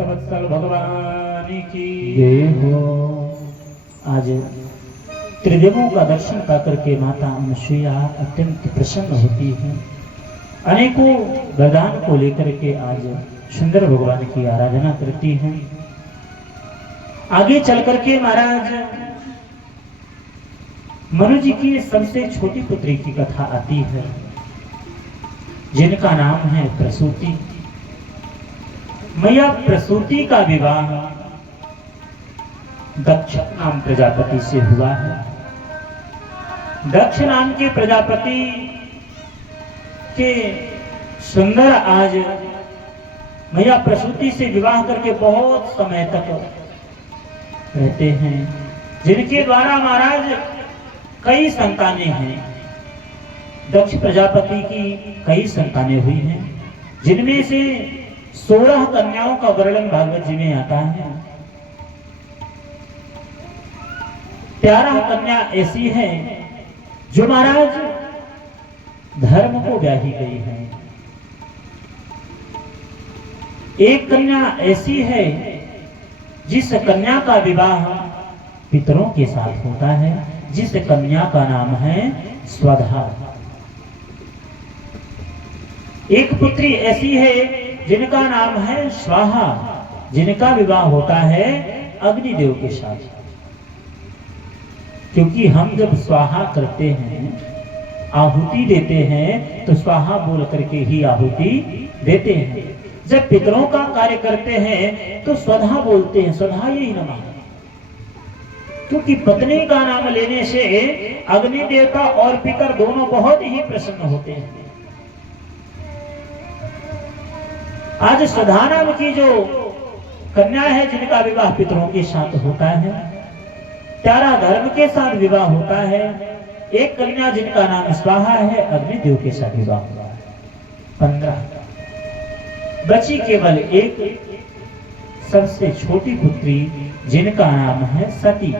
भक्तवत्सल भगवान की जय हो। आज त्रिदेवों का दर्शन पाकर के माता अनुसुईया अत्यंत प्रसन्न होती है। अनेकों वरदान को लेकर के आज सुंदर भगवान की आराधना करती हैं। आगे चल करके महाराज मनु जी की सबसे छोटी पुत्री की कथा आती है, जिनका नाम है प्रसूति। मैया प्रसूति का विवाह दक्ष नाम प्रजापति से हुआ है। दक्ष नाम के प्रजापति के सुंदर आज मैया प्रसूति से विवाह करके बहुत समय तक रहते हैं, जिनके द्वारा महाराज कई संतानें हैं। दक्ष प्रजापति की कई संतानें हुई हैं, जिनमें से 16 कन्याओं का वर्णन भागवत जी में आता है। 13 कन्या ऐसी हैं जो महाराज धर्म को ब्याही गई है। एक कन्या ऐसी है जिस कन्या का विवाह पितरों के साथ होता है, जिस कन्या का नाम है स्वधा। एक पुत्री ऐसी है जिनका नाम है स्वाहा, जिनका विवाह होता है अग्निदेव के साथ। क्योंकि हम जब स्वाहा करते हैं, आहुति देते हैं, तो स्वाहा बोल करके ही आहुति देते हैं। जब पितरों का कार्य करते हैं तो स्वधा बोलते हैं, स्वधा यही नमः। क्योंकि पत्नी का नाम लेने से अग्नि देवता और पितर दोनों बहुत ही प्रसन्न होते हैं। आज स्वधा नाम की जो कन्या है, जिनका विवाह पितरों के साथ होता है, 13 धर्म के साथ विवाह होता है। एक कन्या जिनका नाम स्वाहा है, अग्निदेव के साथ विवाह हुआ है। 15 बची केवल एक सबसे छोटी पुत्री, जिनका नाम है सती।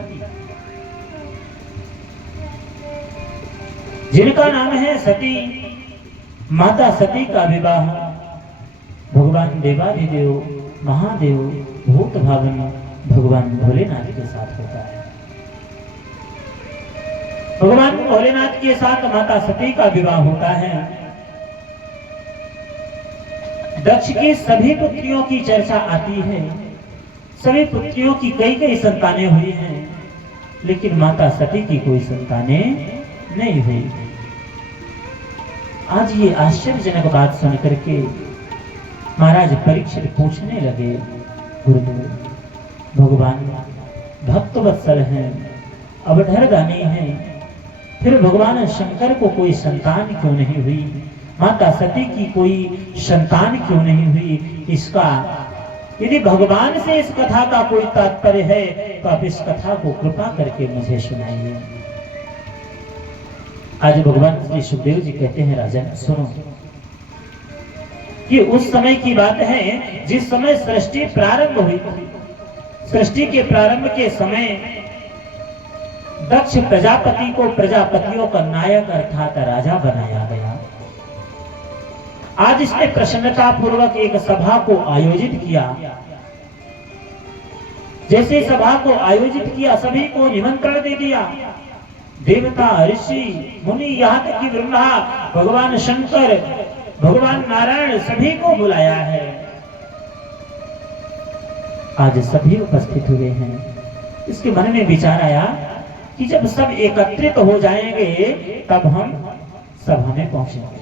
जिनका नाम है सती, माता सती का विवाह भगवान देवादिदेव महादेव भूत भावन भगवान भोलेनाथ के साथ होता है। भगवान भोलेनाथ के साथ माता सती का विवाह होता है। दक्ष की सभी पुत्रियों की चर्चा आती है। सभी पुत्रियों की कई कई संतानें हुई हैं, लेकिन माता सती की कोई संतानें नहीं हुई। आज ये आश्चर्यजनक बात सुन करके महाराज परीक्षित पूछने लगे, गुरुदेव भगवान भक्तवत्सल हैं, अवधरदानी हैं, फिर भगवान शंकर को कोई संतान क्यों नहीं हुई, माता सती की कोई संतान क्यों नहीं हुई? इसका यदि भगवान से इस कथा का कोई तात्पर्य है तो आप इस कथा को कृपा करके मुझे सुनाइए। आज भगवान श्री सुखदेव जी कहते हैं, राजन सुनो, कि उस समय की बात है जिस समय सृष्टि प्रारंभ हुई। सृष्टि के प्रारंभ के समय दक्ष प्रजापति को प्रजापतियों का नायक अर्थात राजा बनाया गया। आज इसने प्रसन्नता पूर्वक एक सभा को आयोजित किया। जैसे सभा को आयोजित किया, सभी को निमंत्रण दे दिया। देवता, ऋषि, मुनि, यहाँ तक कि ब्रह्मा, भगवान शंकर, भगवान नारायण, सभी को बुलाया है। आज सभी उपस्थित हुए हैं। इसके मन में विचार आया कि जब सब एकत्रित हो जाएंगे तब हम सभा में पहुंचेंगे।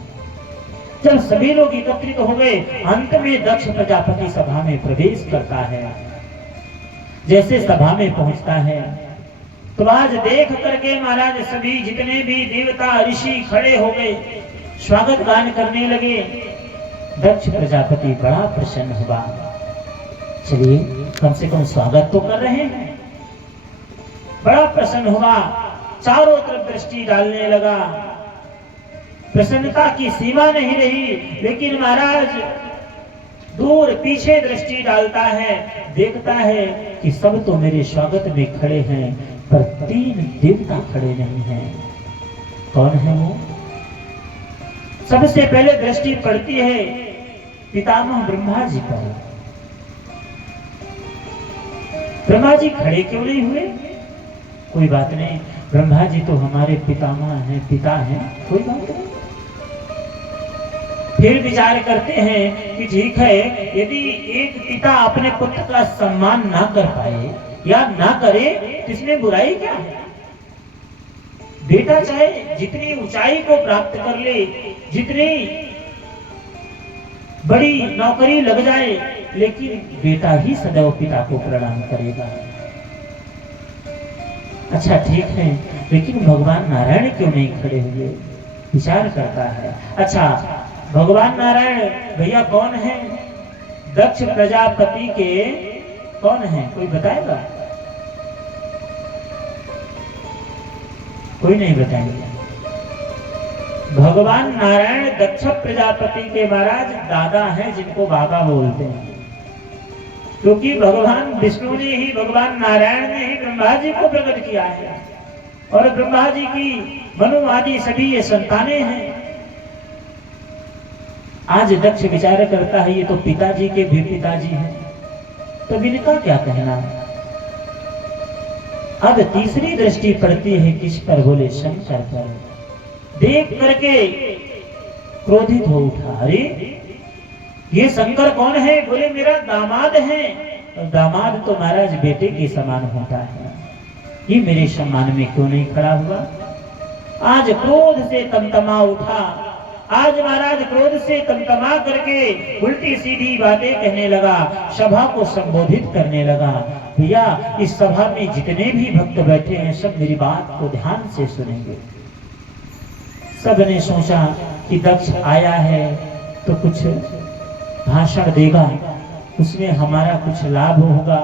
जब सभी लोग एकत्रित हो गए, अंत में दक्ष प्रजापति सभा में प्रवेश करता है। जैसे सभा में पहुंचता है तो आज देख करके महाराज सभी जितने भी देवता ऋषि खड़े हो गए, स्वागत गान करने लगे। दक्ष प्रजापति बड़ा प्रसन्न हुआ। चलिए कम से कम स्वागत तो कर रहे हैं। बड़ा प्रसन्न हुआ, चारों तरफ दृष्टि डालने लगा। प्रसन्नता की सीमा नहीं रही, लेकिन महाराज दूर पीछे दृष्टि डालता है, देखता है कि सब तो मेरे स्वागत में खड़े हैं, पर 3 देवता खड़े नहीं हैं। कौन है वो? सबसे पहले दृष्टि पड़ती है पितामह ब्रह्मा जी पर। ब्रह्मा जी खड़े क्यों नहीं हुए? कोई बात नहीं, ब्रह्मा जी तो हमारे पितामह हैं, पिता हैं, कोई बात नहीं। फिर विचार करते हैं कि ठीक है, यदि एक पिता अपने पुत्र का सम्मान ना कर पाए या ना करे तो इसमें बुराई क्या है? बेटा चाहे जितनी ऊंचाई को प्राप्त कर ले, जितनी बड़ी नौकरी लग जाए, लेकिन बेटा ही सदैव पिता को प्रणाम करेगा। अच्छा ठीक है, लेकिन भगवान नारायण क्यों नहीं खड़े हुए? विचार करता है। अच्छा, भगवान नारायण भैया कौन है? दक्ष प्रजापति के कौन है? कोई बताएगा? कोई नहीं बताएंगे। भगवान नारायण दक्ष प्रजापति के महाराज दादा हैं, जिनको बाबा बोलते हैं, क्योंकि भगवान विष्णु ने ही, भगवान नारायण ने ही ब्रह्मा जी को प्रकट किया है, और ब्रह्मा जी की मनु आदि सभी ये संतानें हैं। आज दक्ष विचार करता है ये तो पिताजी के भी पिताजी हैं, तो इनका क्या कहना है? अब तीसरी दृष्टि पड़ती है किस पर? बोले शंकर पर। देख करके क्रोधित हो उठा, अरे ये शंकर कौन है? बोले मेरा दामाद है। तो दामाद तो महाराज बेटे के समान होता है, ये मेरे सम्मान में क्यों नहीं खड़ा हुआ? आज क्रोध से तमतमा उठा। आज महाराज क्रोध से तमतमा करके उल्टी सीधी बातें कहने लगा, सभा को संबोधित करने लगा। भैया, इस सभा में जितने भी भक्त बैठे हैं सब मेरी बात को ध्यान से सुनेंगे। सबने सोचा कि दक्ष आया है तो कुछ भाषण देगा, उसमें हमारा कुछ लाभ होगा।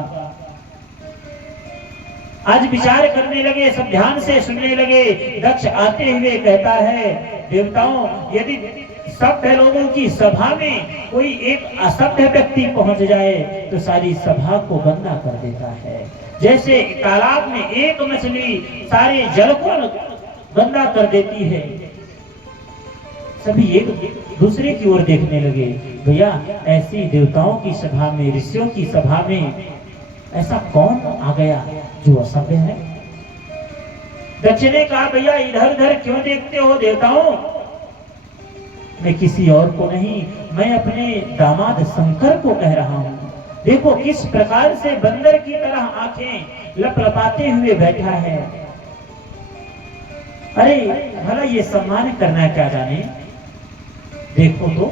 आज विचार करने लगे, सब ध्यान से सुनने लगे। दक्ष आते हुए कहता है, देवताओं, यदि सभ्य लोगों की सभा में कोई एक असभ्य व्यक्ति पहुंच जाए तो सारी सभा को गंदा कर देता है। जैसे तालाब में एक मछली सारे जल को गंदा कर देती है। सभी एक दूसरे की ओर देखने लगे। भैया, ऐसी देवताओं की सभा में, ऋषियों की सभा में ऐसा कौन आ गया जो असभ्य है? दक्ष ने कहा, भैया इधर उधर क्यों देखते हो देवताओं? मैं किसी और को नहीं, मैं अपने दामाद शंकर को कह रहा हूं। देखो किस प्रकार से बंदर की तरह आंखें लपलपाते हुए बैठा है। अरे भला ये सम्मान करना क्या जाने? देखो तो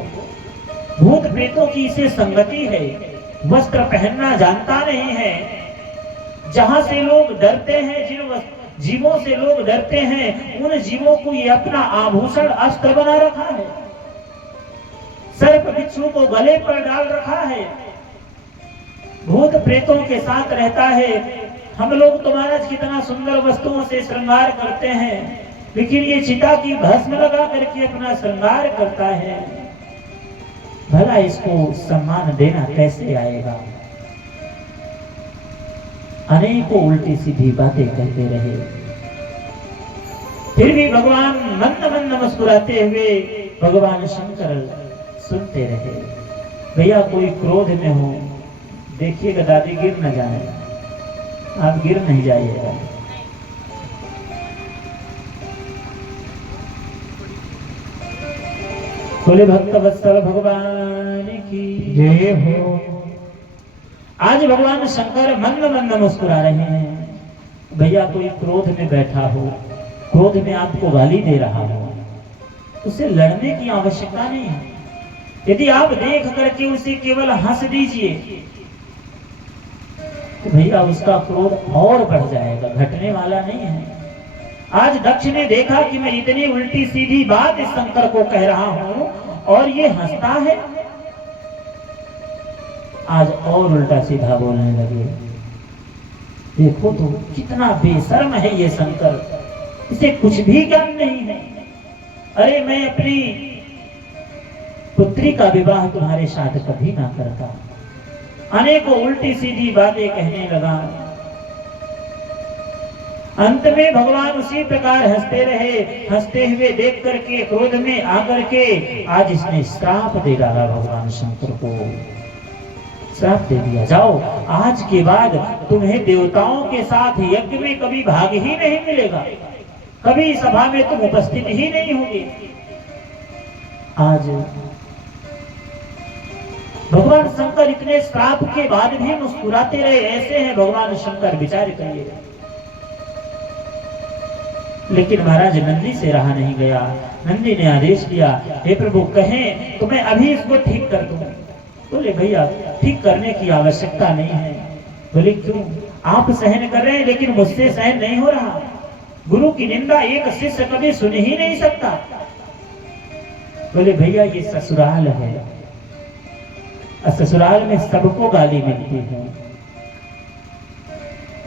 भूत प्रेतों की इसे संगति है, वस्त्र पहनना जानता नहीं है। जहां से लोग डरते हैं, जिन जीवों से लोग डरते हैं, उन जीवों को ये अपना आभूषण अस्त्र बना रखा है। सर्प बिच्छू को गले पर डाल रखा है, भूत प्रेतों के साथ रहता है। हम लोग तो महाराज कितना सुंदर वस्तुओं से श्रृंगार करते हैं, लेकिन ये चिता की भस्म लगा करके अपना श्रृंगार करता है। भला इसको सम्मान देना कैसे आएगा? अनेकों उल्टी सीधी बातें कहते रहे। फिर भी भगवान मंद मंद मुस्कुराते हुए भगवान शंकर सुनते रहे। भैया कोई क्रोध में हो, देखिएगा दादी गिर न जाए, आप गिर नहीं जाइएगा। बोले भक्त वत्सल भगवान की जय हो। आज भगवान शंकर मंद मंद मुस्कुरा रहे हैं। भैया कोई क्रोध में बैठा हो, क्रोध में आपको गाली दे रहा हो, उसे लड़ने की आवश्यकता नहीं है। यदि आप देख करके उसे केवल हंस दीजिए तो भैया उसका क्रोध और बढ़ जाएगा, घटने वाला नहीं है। आज दक्ष ने देखा कि मैं इतनी उल्टी सीधी बात इस शंकर को कह रहा हूं और ये हंसता है। आज और उल्टा सीधा बोलने लगे। देखो तो कितना बेशर्म है ये शंकर, इसे कुछ भी ज्ञान नहीं है। अरे मैं अपनी पुत्री का विवाह तुम्हारे साथ कभी ना करता। अनेकों उल्टी सीधी बातें कहने लगा। अंत में भगवान उसी प्रकार हंसते रहे। हंसते हुए देख करके क्रोध में आकर के आज इसने श्राप दे डाला भगवान शंकर को। श्राप दे दिया, जाओ आज के बाद तुम्हें देवताओं के साथ यज्ञ में कभी भाग ही नहीं मिलेगा, कभी सभा में तुम उपस्थित ही नहीं होगे। आज भगवान शंकर इतने श्राप के बाद भी मुस्कुराते रहे, ऐसे हैं भगवान शंकर, विचार करिए। लेकिन महाराज नंदी से रहा नहीं गया, नंदी ने आदेश दिया, हे प्रभु कहें तो मैं अभी इसको ठीक कर दूं। बोले भैया ठीक करने की आवश्यकता नहीं है। बोले क्यों? आप सहन कर रहे हैं लेकिन मुझसे सहन नहीं हो रहा। गुरु की निंदा एक शिष्य कभी सुन ही नहीं सकता। बोले भैया ये ससुराल है, ससुराल में सबको गाली मिलती है,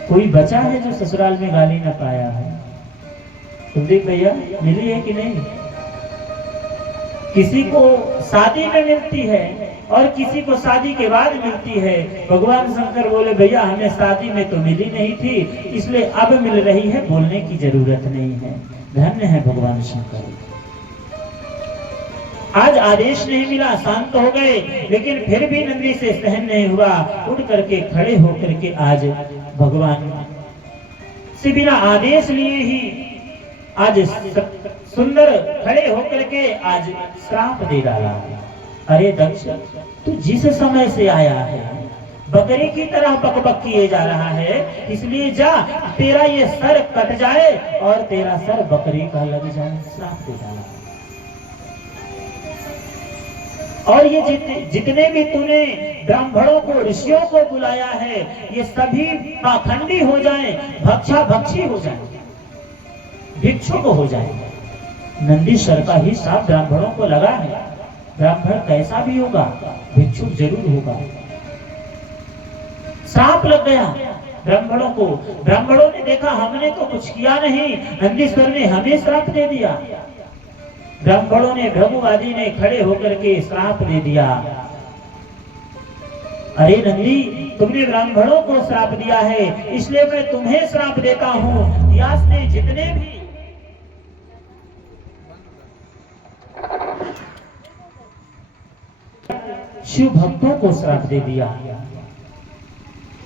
कोई बचा है जो ससुराल में गाली ना पाया है? कुलदीप भैया मिली है कि नहीं? किसी को शादी में मिलती है और किसी को शादी के बाद मिलती है। भगवान शंकर बोले भैया हमें शादी में तो मिली नहीं थी, इसलिए अब मिल रही है, बोलने की जरूरत नहीं है। धन्य है भगवान शंकर। आज आदेश नहीं मिला, शांत हो गए, लेकिन फिर भी नंदी से सहन नहीं हुआ। उठ करके खड़े होकर के आज भगवान से बिना आदेश लिए ही आज सुंदर खड़े होकर के आज श्राप दे डाला। अरे दक्ष तू जिस समय से आया है बकरी की तरह बकबक किए जा रहा है, इसलिए जा तेरा ये सर कट जाए और तेरा सर बकरी का लग जाए। श्राप दे डाला। और ये जितने भी तूने ब्राह्मणों को ऋषियों को बुलाया है ये सभी पाखंडी हो जाए, भक्षा भक्षी हो जाए, भिक्षुक हो जाए। नंदीश्वर का ही साथ ब्राह्मणों को लगा है। ब्राह्मण कैसा भी होगा भिक्षुक जरूर होगा। श्राप लग गया ब्राह्मणों को। ब्राह्मणों ने देखा हमने तो कुछ किया नहीं, नंदीश्वर ने हमें श्राप दे दिया। ब्राह्मणों ने भृगुवादी ने खड़े होकर के श्राप दे दिया। अरे नंदी तुमने ब्राह्मणों को श्राप दिया है, इसलिए मैं तुम्हें श्राप देता हूँ। व्यास ने जितने भी शिव भक्तों को श्राप दे दिया।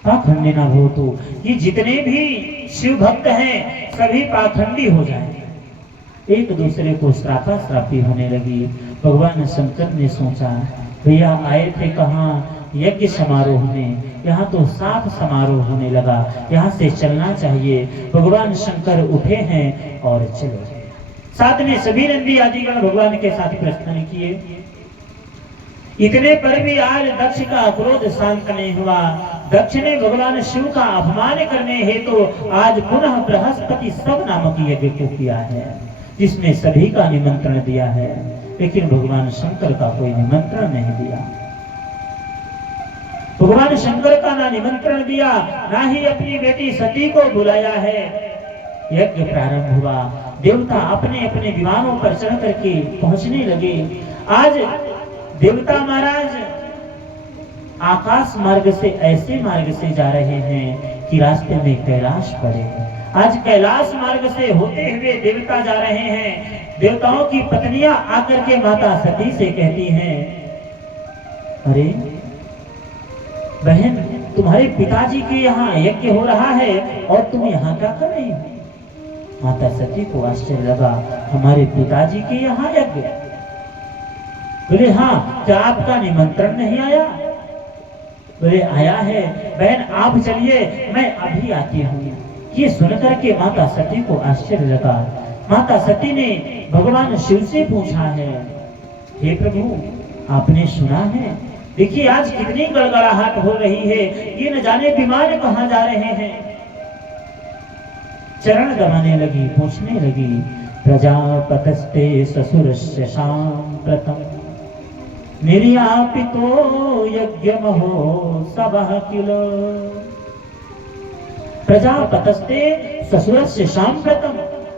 पाखंडी ना हो तो ये जितने भी शिव भक्त हैं सभी पाखंडी हो जाएं। एक दूसरे को श्रापा श्रापी होने लगी। भगवान शंकर ने सोचा भैया आए थे कहाँ? यज्ञ समारोह में, यहाँ तो साफ समारोह होने लगा, यहाँ से चलना चाहिए। भगवान शंकर उठे हैं और चले। साथ में सभी नंदी आदिगण भगवान के साथ प्रस्थान किए। इतने पर भी आज दक्ष का क्रोध शांत नहीं हुआ। दक्ष ने भगवान शिव का अपमान करने हेतु आज पुनः बृहस्पति सब नामक यज्ञ को किया है, जिसमें सभी का निमंत्रण दिया है, लेकिन भगवान शंकर का कोई निमंत्रण नहीं दिया। भगवान शंकर का ना निमंत्रण दिया, ना ही अपनी बेटी सती को बुलाया है। यज्ञ प्रारंभ हुआ। देवता अपने अपने विमानों पर चढ़ करके पहुंचने लगे। आज देवता महाराज आकाश मार्ग से ऐसे मार्ग से जा रहे हैं कि रास्ते में कैलाश पड़े। आज कैलाश मार्ग से होते हुए देवता जा रहे हैं। देवताओं की पत्नियां आकर के माता सती से कहती हैं, अरे बहन तुम्हारे पिताजी के यहाँ यज्ञ हो रहा है और तुम यहाँ क्या कर रही हो? माता सती को आश्चर्य लगा, हमारे पिताजी के यहाँ यज्ञ? बोले हाँ, क्या आपका निमंत्रण नहीं आया? बोले आया है। बहन आप चलिए, मैं अभी आती हूँ। ये सुनकर के माता सती को आश्चर्य लगा। माता सती ने भगवान शिव से पूछा है, हे प्रभु आपने सुना है? देखिए आज कितनी गड़गड़ाहट हो रही है, ये न जाने विमान कहाँ जा रहे हैं। चरण दबाने लगी, पूछने लगी, प्रजापतस्ते ससुरस्य सांप्रतम् निर्यापितो यज्ञमहो सबः किल। प्रजापतस्ते ससुरस्य सांप्रतम्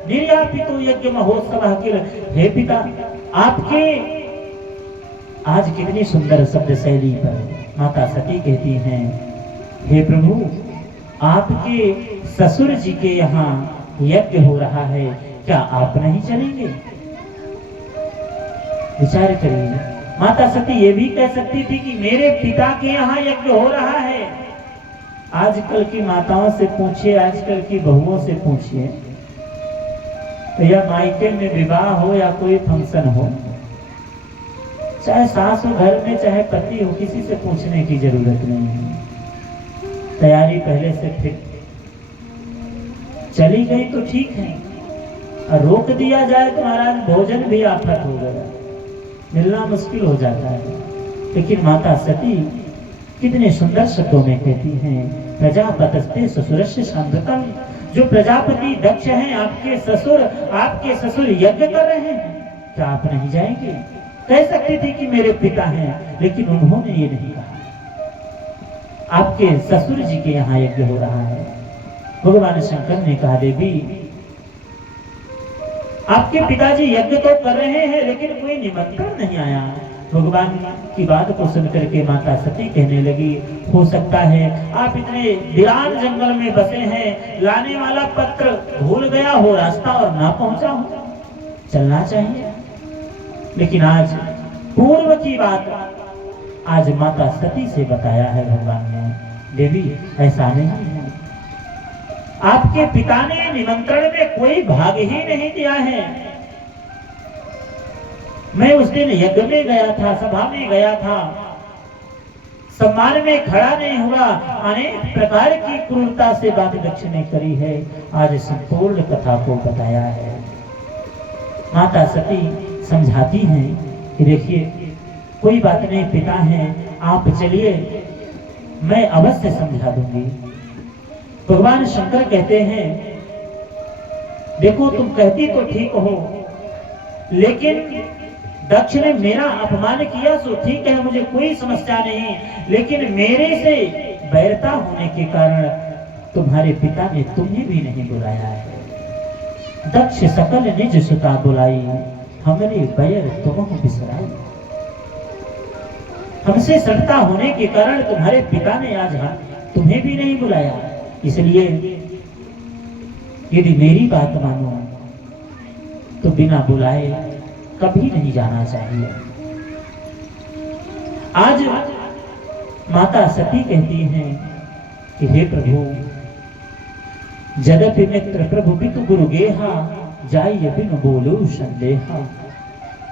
निर्यापितो यज्ञमहो सबः किल। हे पिता आपके आज कितनी सुंदर शब्द शैली पर माता सती कहती हैं, हे प्रभु आपके ससुर जी के यहाँ यज्ञ हो रहा है, क्या आप नहीं चलेंगे? विचार करिए। माता सती ये भी कह सकती थी कि मेरे पिता के यहाँ यज्ञ हो रहा है। आजकल की माताओं से पूछिए, आजकल की बहुओं से पूछिए, तो या मायके में विवाह हो या कोई फंक्शन हो, चाहे सास हो घर में चाहे पति हो, किसी से पूछने की जरूरत नहीं है। तैयारी पहले से फिट, चली गई तो ठीक है, और रोक दिया जाए तो महाराज भोजन भी आफत हो गया, मिलना मुश्किल हो जाता है। लेकिन माता सती कितने सुंदर शब्दों में कहती हैं, प्रजापतस्ते ससुरस्य शांततम। जो प्रजापति दक्ष हैं, आपके ससुर यज्ञ कर रहे हैं, क्या आप नहीं जाएंगे? कह सकती थी कि मेरे पिता हैं, लेकिन उन्होंने ये नहीं कहा। आपके ससुर जी के यहाँ यज्ञ हो रहा है। भगवान शंकर ने कहा, देवी आपके पिताजी यज्ञ तो कर रहे हैं, लेकिन कोई निमंत्रण नहीं आया। भगवान की बात को सुनकर के माता सती कहने लगी, हो सकता है आप इतने वीरान जंगल में बसे हैं, लाने वाला पत्र भूल गया हो रास्ता और ना पहुंचा हो, चलना चाहिए। लेकिन आज पूर्व की बात आज माता सती से बताया है भगवान ने, देवी ऐसा नहीं है, आपके पिता ने निमंत्रण में कोई भाग ही नहीं दिया है। मैं उस दिन यज्ञ में गया था, सभा में गया था, सम्मान में खड़ा नहीं हुआ, अनेक प्रकार की क्रूरता से बात दक्ष ने करी है। आज संपूर्ण कथा को बताया है। माता सती समझाती हैं कि देखिए कोई बात नहीं, पिता हैं, आप चलिए, मैं अवश्य समझा दूंगी। भगवान शंकर कहते हैं, देखो तुम कहती तो ठीक हो, लेकिन दक्ष ने मेरा अपमान किया सो ठीक है, मुझे कोई समस्या नहीं, लेकिन मेरे से बैरता होने के कारण तुम्हारे पिता ने तुम्हें भी नहीं बुलाया है। दक्ष सकल निज सुता बुलाई, हमरे बैर तुम बिसराई। हमसे सटता होने के कारण तुम्हारे पिता ने आज तुम्हें भी नहीं बुलाया। इसलिए यदि मेरी बात मानो तो बिना बुलाए कभी नहीं जाना चाहिए। आज माता सती कहती हैं कि हे प्रभु, जदपि मित्र प्रभु बिक गुरु गेहा, जाइए बिन बोलो संदेहा,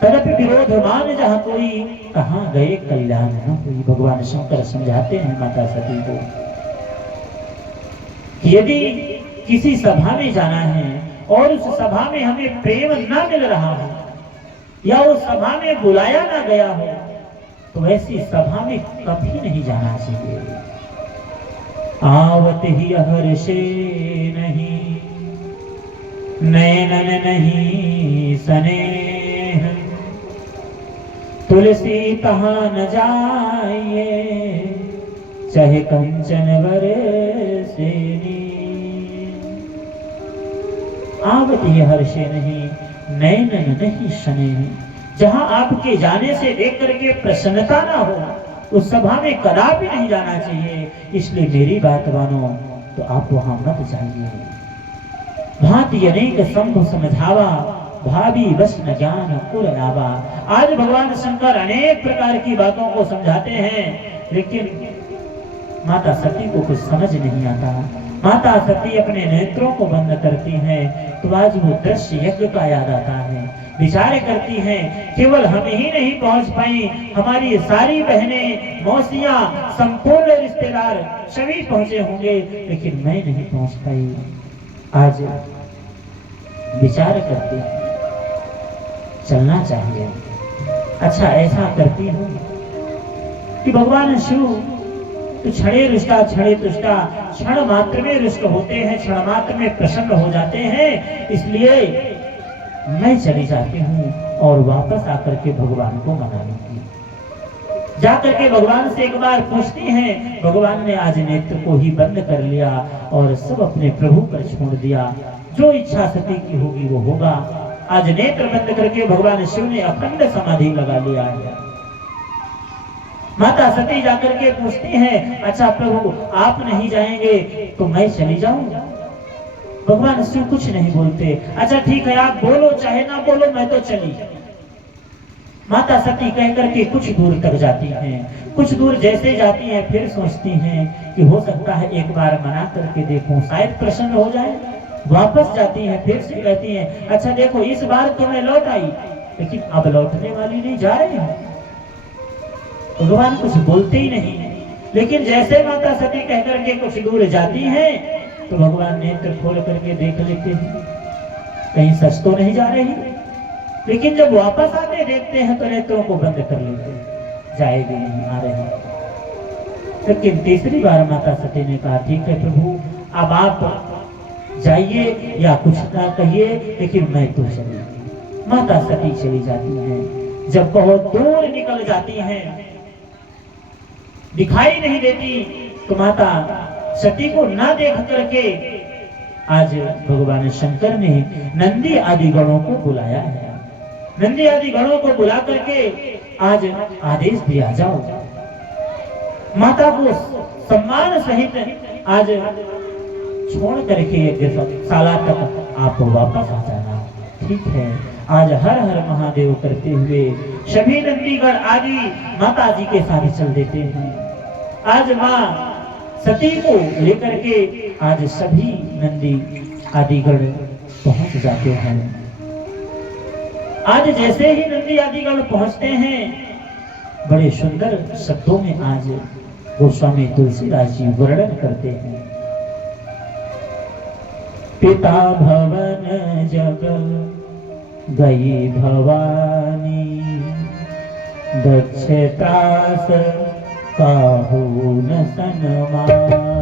तदपि विरोध मान जहां कोई, कहां गए कल्याण न कोई। भगवान शंकर समझाते हैं माता सती को, यदि किसी सभा में जाना है और उस सभा में हमें प्रेम ना मिल रहा हो या उस सभा में बुलाया ना गया हो, तो ऐसी सभा में कभी नहीं जाना चाहिए। आवत ही हर्षे नहीं, नैनन नहीं स्नेह, तुलसी तहां न जाइए, चाहे कंचन बरसे। आवत ही हर्षे नहीं, नैनन नहीं स्नेह। जहां आपके जाने से देख करके प्रसन्नता ना हो, उस सभा में कदापि नहीं जाना चाहिए। इसलिए मेरी बात मानो तो आप वहां मत जाइए। भांति अनेक संभ समझावा, भाभी बस न ज्ञान कुल आवा। आज भगवान शंकर अनेक प्रकार की बातों को समझाते हैं, लेकिन माता सती को कुछ समझ नहीं आता। माता सती अपने नेत्रों को बंद करती हैं, तो आज वो दृश्य यज्ञ का याद आता है। विचार करती हैं, केवल हम ही नहीं पहुंच पाई, हमारी सारी बहनें, मौसियां, संपूर्ण रिश्तेदार सभी पहुंचे होंगे, लेकिन मैं नहीं पहुंच पाई। आज विचार करते हैं, चलना चाहिए। अच्छा, ऐसा करती हूँ कि भगवान शिव तो क्षणे रुष्टा क्षणे तुष्टा, क्षण मात्र में रुष्ट होते हैं, क्षण मात्र में प्रसन्न हो जाते हैं। इसलिए मैं चली जाती हूँ और वापस आकर के भगवान को मना लूंगी। जाकर के भगवान से एक बार पूछती हैं, भगवान ने आज नेत्र को ही बंद कर लिया और सब अपने प्रभु पर छोड़ दिया। जो इच्छा सती की होगी वो होगा। आज नेत्र बंद करके भगवान शिव ने अखंड समाधि लगा लिया है। माता सती जाकर के पूछती हैं, अच्छा प्रभु आप नहीं जाएंगे तो मैं चली जाऊं? भगवान शिव कुछ नहीं बोलते। अच्छा ठीक है, आप बोलो चाहे ना बोलो, मैं तो चली। माता सती कह करके कुछ दूर तक जाती हैं। कुछ दूर जैसे जाती हैं फिर सोचती हैं कि हो सकता है एक बार मना करके देखूं, शायद प्रसन्न हो जाए। वापस जाती हैं, फिर से कहती हैं अच्छा देखो इस बार तो मैं लौट आई, लेकिन अब लौटने वाली नहीं, जा रही हूं। भगवान कुछ बोलते ही नहीं, लेकिन जैसे माता सती कह करके कुछ दूर जाती हैं तो भगवान नेत्र खोल करके देख लेते हैं कहीं सच तो नहीं जा रही। लेकिन जब वापस आते देखते हैं तो नेत्रों को बंद कर लेते हैं, जाएगी नहीं, आ रहे। लेकिन तीसरी बार माता सती ने कहा ठीक है प्रभु, अब आप जाइए या कुछ ना कहिए, लेकिन मैं तो चली। माता सती चली जाती हैं। जब बहुत दूर निकल जाती हैं, दिखाई नहीं देती, तो माता सती को ना देख करके आज भगवान शंकर ने नंदी आदि गणों को बुलाया है। नंदी आदि गणों को बुला करके आज आदेश दिया जाओ, माता को सम्मान सहित आज छोड़ करके यज्ञशाला तक आप वापस आ जाना। ठीक है, आज हर हर महादेव करते हुए सभी नंदीगण आदि माता जी के साथ चल देते हैं। आज माँ सती को लेकर के आज सभी नंदी आदिगण पहुंच जाते हैं। आज जैसे ही नंदी आदिगण पहुंचते हैं, बड़े सुंदर शब्दों में आज गोस्वामी तुलसीदास जी वर्णन करते हैं। पिता भवन जब गई भवानी, दक्ष त्रास काहू न सनमानी।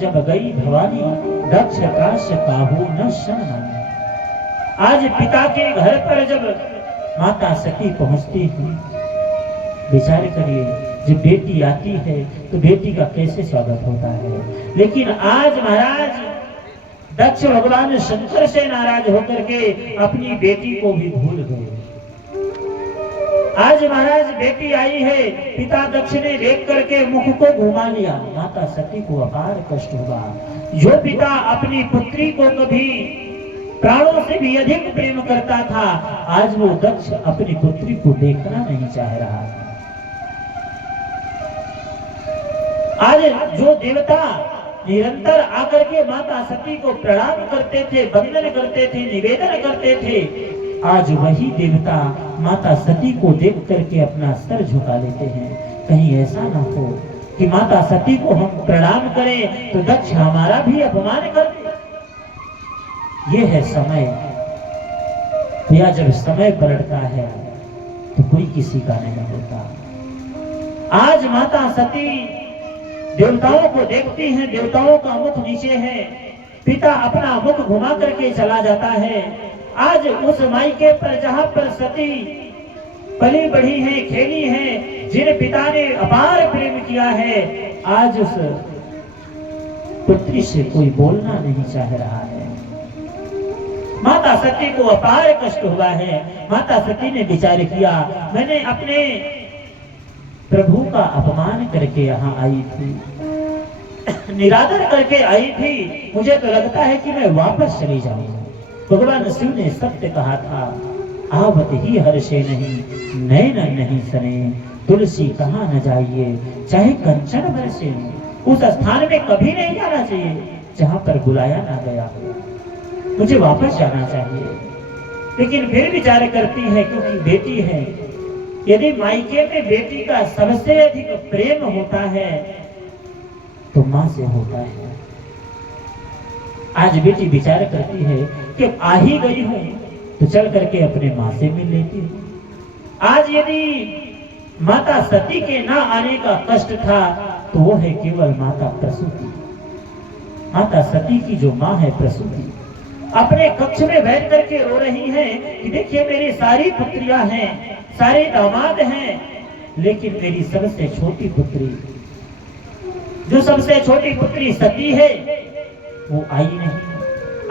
जब गई भवानी, दक्ष त्रास काहू न सनमानी। आज पिता के घर पर जब माता सती पहुंचती है, विचार करिए जब बेटी आती है तो बेटी का कैसे स्वागत होता है। लेकिन आज महाराज दक्ष भगवान शंकर से नाराज होकर के अपनी बेटी को भी भूल गए। आज महाराज बेटी आई है, पिता दक्ष ने देख करके मुख को घुमा लिया। माता सती को अपार कष्ट हुआ। जो पिता अपनी पुत्री को कभी प्राणों से भी अधिक प्रेम करता था, आज वो दक्ष अपनी पुत्री को देखना नहीं चाह रहा था। आज जो देवता निरंतर आकर के माता सती को प्रणाम करते थे, वंदन करते थे, निवेदन करते थे, आज वही देवता माता सती को देख करके अपना सर झुका लेते हैं। कहीं ऐसा ना हो कि माता सती को हम प्रणाम करें तो दक्ष हमारा भी अपमान कर दे। ये है समय। या जब समय पलटता है तो कोई किसी का नहीं होता। आज माता सती देवताओं को देखती हैं, देवताओं का मुख नीचे है, पिता अपना मुख घुमा करके चला जाता है। आज उस मायके पर जहां पर सती पली बढ़ी है, खेली है, जिन पिता ने अपार प्रेम किया है, आज उस पुत्री से कोई बोलना नहीं चाह रहा है। माता सती को अपार कष्ट हुआ है। माता सती ने विचार किया, मैंने अपने प्रभु का अपमान करके यहाँ आई थी, निरादर करके आई थी, मुझे तो लगता है कि मैं वापस चली जाऊंगा। भगवान शिव ने सत्य कहा था, आवत ही हर्षे नहीं, नैन नहीं सने, तुलसी कहाँ न जाइए, चाहे कंचन बरसे। उस स्थान में कभी नहीं जाना चाहिए जहां पर बुलाया ना गया हो। मुझे वापस जाना चाहिए। लेकिन फिर विचार करती है, क्योंकि बेटी है, यदि मायके में बेटी का सबसे अधिक प्रेम होता है तो मां से होता है। आज बेटी विचार करती है कि आ ही गई हूं तो चल करके अपने मां से मिल लेती हूं। आज यदि माता सती के ना आने का कष्ट था तो वो है केवल माता प्रसूति। माता सती की जो मां है प्रसूति, अपने कक्ष में बैठ करके रो रही है कि देखिए मेरी सारी पुत्रियां हैं, सारे दामाद हैं, लेकिन मेरी सबसे छोटी पुत्री, जो सबसे छोटी पुत्री सती है, वो आई नहीं।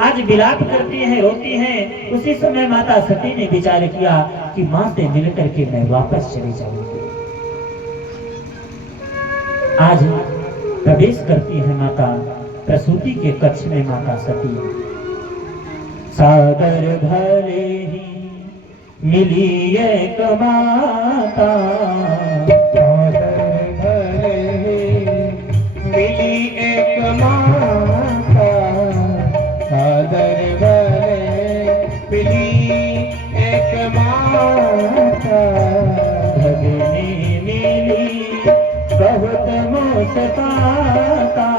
आज विलाप करती हैं, रोती हैं। उसी समय माता सती ने विचार किया कि मां से मिलकर के मैं वापस चली जाऊंगी। आज प्रवेश करती है माता प्रसूति के कक्ष में माता सती। सागर भरे ही मिली एक माता, सागर भरे मिली एक माता, सागर भरे मिली एक माता, भगनी मिली बहुत मुस्काता,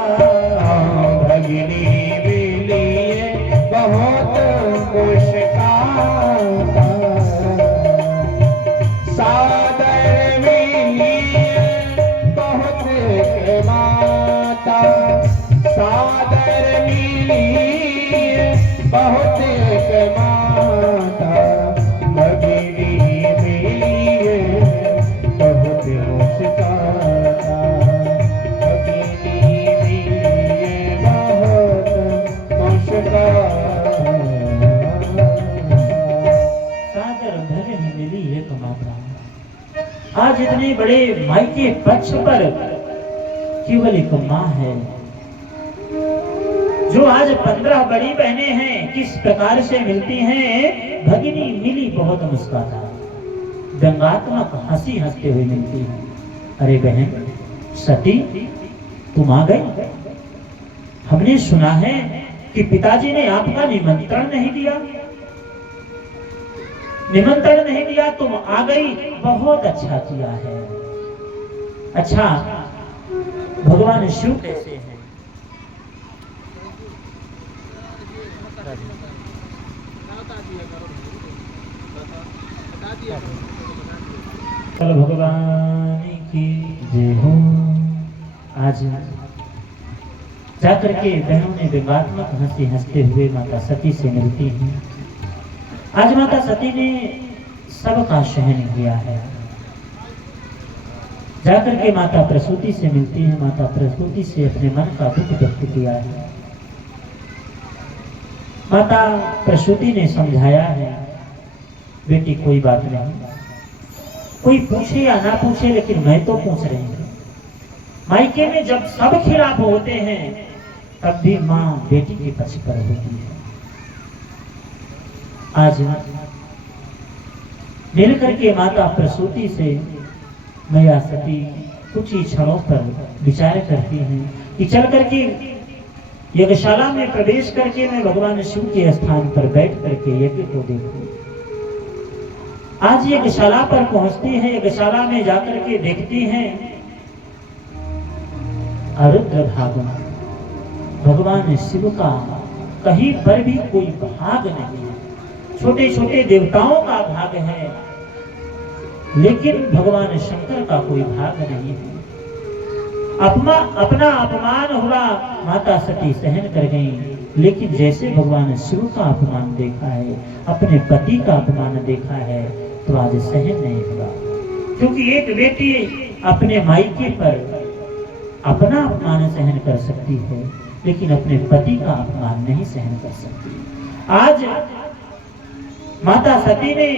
भगिनी मिली बहुत मुस्काता, सादर मिली बहुत माता, सादर मिली बहुत माता, भगिनी मिली बहुत मुस्काता, भगिनी मिली बहुत मुस्काता। सागर भगनी मिली एक माता। आज इतने बड़े मायके पक्ष पर केवल एक माँ है। जो आज 15 बड़ी बहनें हैं, किस प्रकार से मिलती हैं? भगिनी मिली बहुत मुस्काता, व्यंगात्मक हंसी हंसते हुए मिलती है। अरे बहन सती, तुम आ गई। हमने सुना है कि पिताजी ने आपका निमंत्रण नहीं दिया, निमंत्रण नहीं दिया, तुम आ गई, बहुत अच्छा किया है। अच्छा, भगवान शिव कैसे हैं? चलो भगवान की जय हो। आज जाकर के बहनों ने व्यंगात्मक हंसी हंसते हुए माता सती से मिलती हैं। आज माता सती ने सबका सहन किया है। जाकर के माता प्रसूति से मिलती है। माता प्रसूति से अपने मन का दुख व्यक्त किया है। माता प्रसूति ने समझाया है, बेटी कोई बात नहीं, कोई पूछे या ना पूछे, लेकिन मैं तो पूछ रही हूँ। मायके में जब सब खिलाफ होते हैं, तब भी माँ बेटी के पक्ष पर होती है। आज मिल करके माता प्रसूति से मैया सती कुछ ही क्षणों पर विचार करती हैं कि चल करके यज्ञशाला में प्रवेश करके मैं भगवान शिव के स्थान पर बैठ करके यज्ञ को देखूं। आज यज्ञशाला पर पहुंचती हैं। यज्ञशाला में जाकर के देखती हैं अरुद्र भाग में भगवान शिव का कहीं पर भी कोई भाग नहीं है। छोटे छोटे देवताओं का भाग है, लेकिन भगवान शंकर का कोई भाग नहीं है। अपना अपमान हुआ, माता सती सहन कर गई, लेकिन जैसे भगवान शिव का अपमान देखा है, अपने पति का अपमान देखा है, तो आज सहन नहीं हुआ। क्योंकि एक बेटी अपने मायके पर अपना अपमान सहन कर सकती है, लेकिन अपने पति का अपमान नहीं सहन कर सकती। आज माता सती ने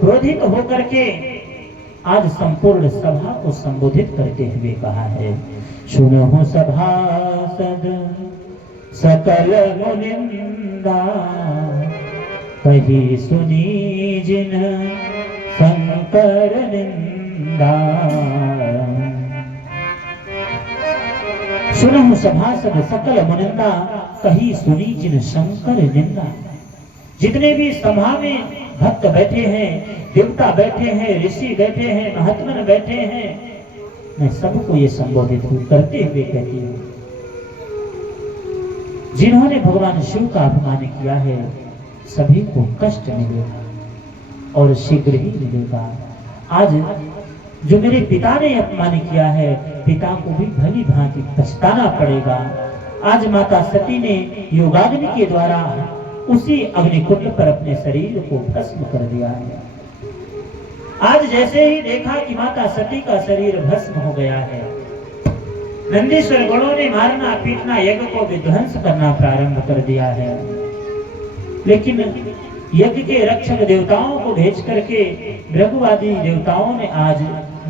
क्रोधित होकर के आज संपूर्ण सभा को संबोधित करते हुए कहा है, सुनो सभासद सकल मुनिंदा, कही सुनी जिन शंकर निंदा। सुनो सभासद सकल मुनिंदा, कही सुनी जिन शंकर निंदा। जितने भी सभा में भक्त बैठे हैं, देवता बैठे हैं, ऋषि बैठे हैं, महात्मा बैठे हैं, मैं सबको ये संबोधित करते हुए कहती हूँ, जिन्होंने भगवान शिव का अपमान किया है, सभी को कष्ट मिलेगा और शीघ्र ही मिलेगा। आज जो मेरे पिता ने अपमान किया है, पिता को भी भली भांति पछताना पड़ेगा। आज माता सती ने योगाग्नि के द्वारा उसी अग्निकुंड पर अपने शरीर को भस्म कर दिया है। आज जैसे ही देखा कि माता सती का शरीर भस्म हो गया है, नंदीश्वर गणों ने मारना पीटना यज्ञ को विध्वंस करना प्रारंभ कर दिया है। लेकिन यज्ञ के रक्षक देवताओं को भेज करके भृगुवादी देवताओं ने आज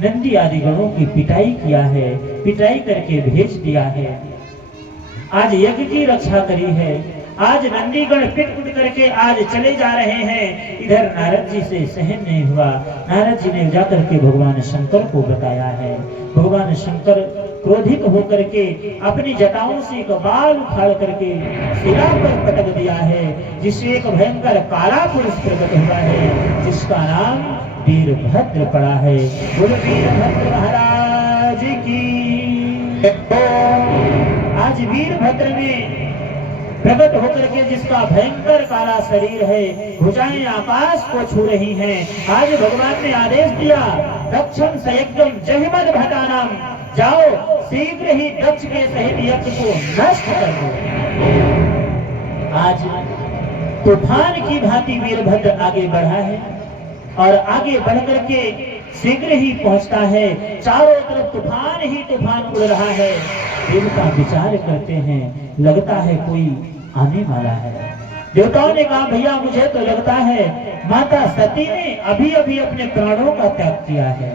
नंदी आदि गणों की पिटाई किया है, पिटाई करके भेज दिया है। आज यज्ञ की रक्षा करी है। आज नंदीगण पिट पिट करके आज चले जा रहे हैं। इधर नारद जी से सहन नहीं हुआ। नारद जी ने जाकर के भगवान शंकर को बताया है। भगवान शंकर क्रोधित होकर के अपनी जटाओं से एक बाल उखाड़ करके सिरा पर पटक दिया है, जिससे एक भयंकर काला पुरुष प्रकट हुआ है, जिसका नाम वीरभद्र पड़ा है। बोलो वीरभद्र महाराज की। आज वीरभद्र में प्रकट होकर के जिसका भयंकर काला शरीर है, भुजाएं आकाश को छू रही हैं। आज भगवान ने आदेश दिया, दक्षम संयज्ञम जहिमद भटानाम, जाओ शीघ्र ही दक्ष के सहित यज्ञ को नष्ट कर दो। आज तूफान की भांति वीरभद्र आगे बढ़ा है और आगे बढ़ करके शीघ्र ही पहुंचता है। चारों तरफ तूफान ही तूफान उड़ रहा है। देवता विचार करते हैं, लगता है कोई आने वाला है। देवताओं ने कहा, भैया मुझे तो लगता है माता सती ने अभी अभी अपने प्राणों का त्याग किया है।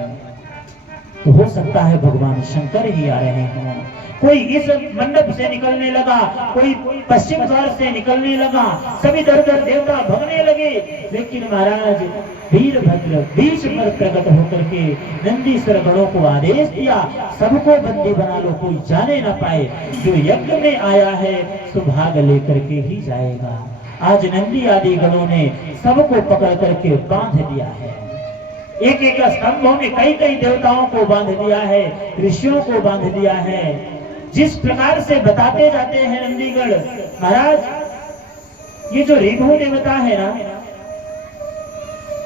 तो हो सकता है भगवान शंकर ही आ रहे हैं। कोई इस मंडप से निकलने लगा, कोई पश्चिम द्वार से निकलने लगा, सभी दर दर देवता भगने लगे। लेकिन महाराज वीरभद्र बीच पर प्रकट होकर के नंदीश्वर गणों को आदेश दिया, सबको बंदी बना लो, कोई जाने ना पाए। जो यज्ञ में आया है सो भाग लेकर के ही जाएगा। आज नंदी आदि गणों ने सबको पकड़ करके बांध दिया है। एक एक स्तंभों में कई कई देवताओं को बांध दिया है, ऋषियों को बांध दिया है। जिस प्रकार से बताते जाते हैं नंदीगढ़ महाराज, ये जो ऋभु देवता है ना,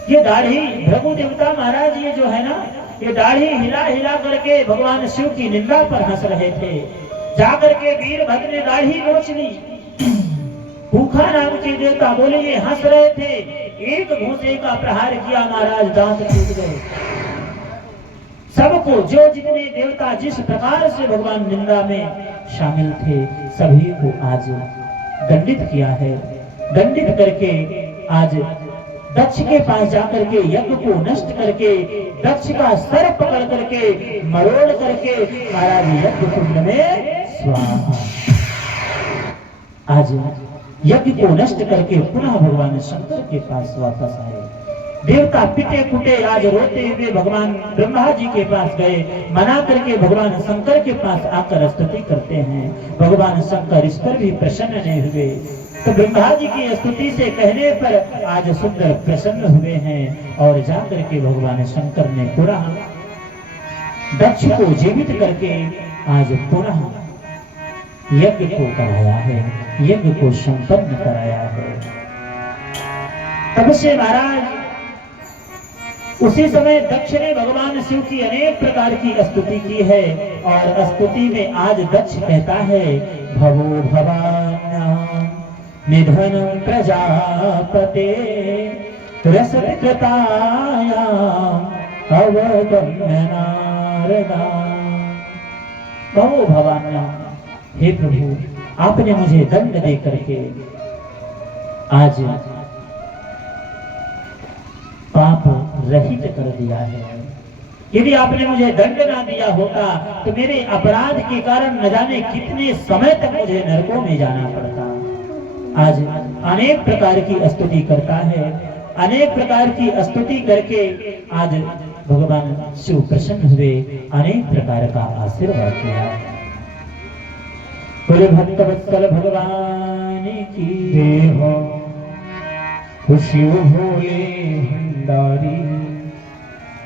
ये दाढ़ी भृगु देवता महाराज, ये जो है ना, ये दाढ़ी हिला हिला करके भगवान शिव की निंदा पर हंस रहे थे। जाकर के वीरभद्र ने दाढ़ी नोच ली। भूखा नाम के देवता बोले, ये हंस रहे थे, एक घूंसे का प्रहार किया महाराज, दांत टूट गए। सबको जो जितने देवता जिस प्रकार से भगवान निंदा में शामिल थे, सभी को आज दंडित किया है। दंडित करके आज दक्ष के पास जाकर के यज्ञ को नष्ट करके, दक्ष का सर पकड़ करके मरोड़ करके महाराज यज्ञ कुंड में स्वाहा। आज यज्ञ को नष्ट करके पुनः भगवान शंकर के पास वापस आए। देवता पिटे कुटे आज रोते हुए भगवान ब्रह्मा जी के पास गए, मना करके भगवान शंकर के पास आकर स्तुति करते हैं। भगवान शंकर इस पर भी प्रसन्न नहीं हुए, तो ब्रह्मा जी की स्तुति से कहने पर आज सुंदर प्रसन्न हुए हैं। और जाकर के भगवान शंकर ने पुनः दक्ष को जीवित करके आज पुनः यज्ञ को कराया है, यज्ञ को संपन्न कराया है। तब से महाराज उसी समय दक्ष ने भगवान शिव की अनेक प्रकार की स्तुति की है। और स्तुति में आज दक्ष कहता है, भवो भवान्यां निधनं प्रजापते रसकृतायां अवगम्य नारदा। भवो भवान्यां, हे प्रभु आपने मुझे दंड दे करके आज पाप रहित कर दिया है। यदि आपने मुझे दंड ना दिया होता तो मेरे अपराध के कारण न जाने कितने समय तक मुझे नरकों में जाना पड़ता। आज अनेक प्रकार की स्तुति करता है, अनेक प्रकार की स्तुति करके आज भगवान शिव प्रसन्न हुए, अनेक प्रकार का आशीर्वाद किया। बोले भक्तवत्सल भगवान की जय हो। शिव भोले भंडारी।